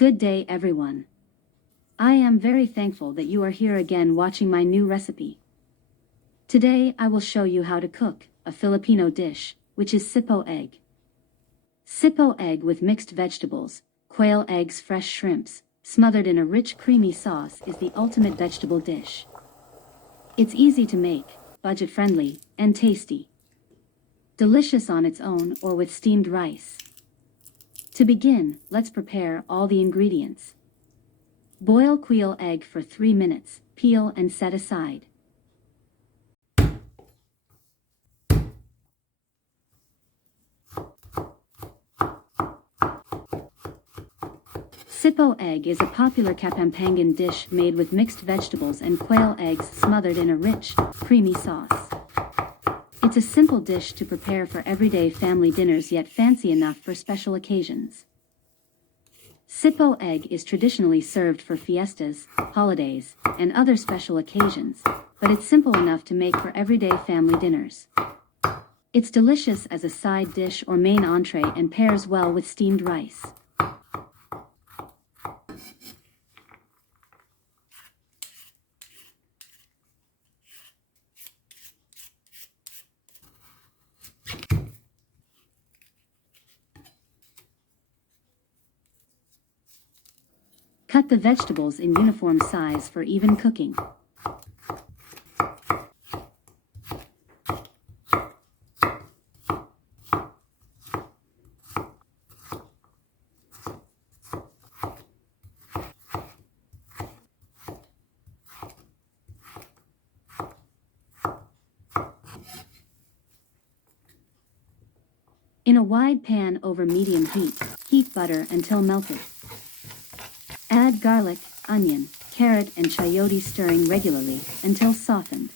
Good day, everyone. I am very thankful that you are here again watching my new recipe. Today I will show you how to cook a Filipino dish, which is Sipo egg. Sipo egg with mixed vegetables, quail eggs, fresh shrimps, smothered in a rich creamy sauce is the ultimate vegetable dish. It's easy to make, budget-friendly, and tasty. Delicious on its own or with steamed rice. To begin, let's prepare all the ingredients. Boil quial egg for 3 minutes, peel and set aside. Sipo egg is a popular Kapampangan dish made with mixed vegetables and quail eggs smothered in a rich, creamy sauce. It's a simple dish to prepare for everyday family dinners, yet fancy enough for special occasions. Sipo egg is traditionally served for fiestas, holidays, and other special occasions, but it's simple enough to make for everyday family dinners. It's delicious as a side dish or main entree and pairs well with steamed rice. Cut the vegetables in uniform size for even cooking. In a wide pan over medium heat, heat butter until melted. Add garlic, onion, carrot and chayote, stirring regularly until softened.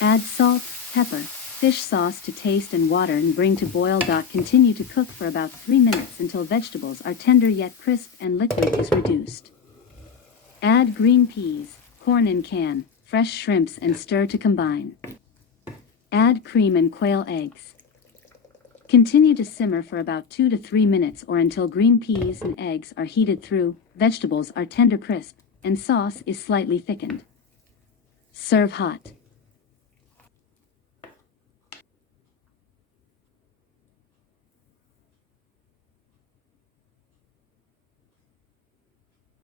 Add salt, pepper, fish sauce to taste and water and bring to boil. Continue to cook for about 3 minutes until vegetables are tender yet crisp and liquid is reduced. Add green peas, corn in can, fresh shrimps and stir to combine. Add cream and quail eggs. Continue to simmer for about 2 to 3 minutes or until green peas and eggs are heated through, vegetables are tender crisp, and sauce is slightly thickened. Serve hot.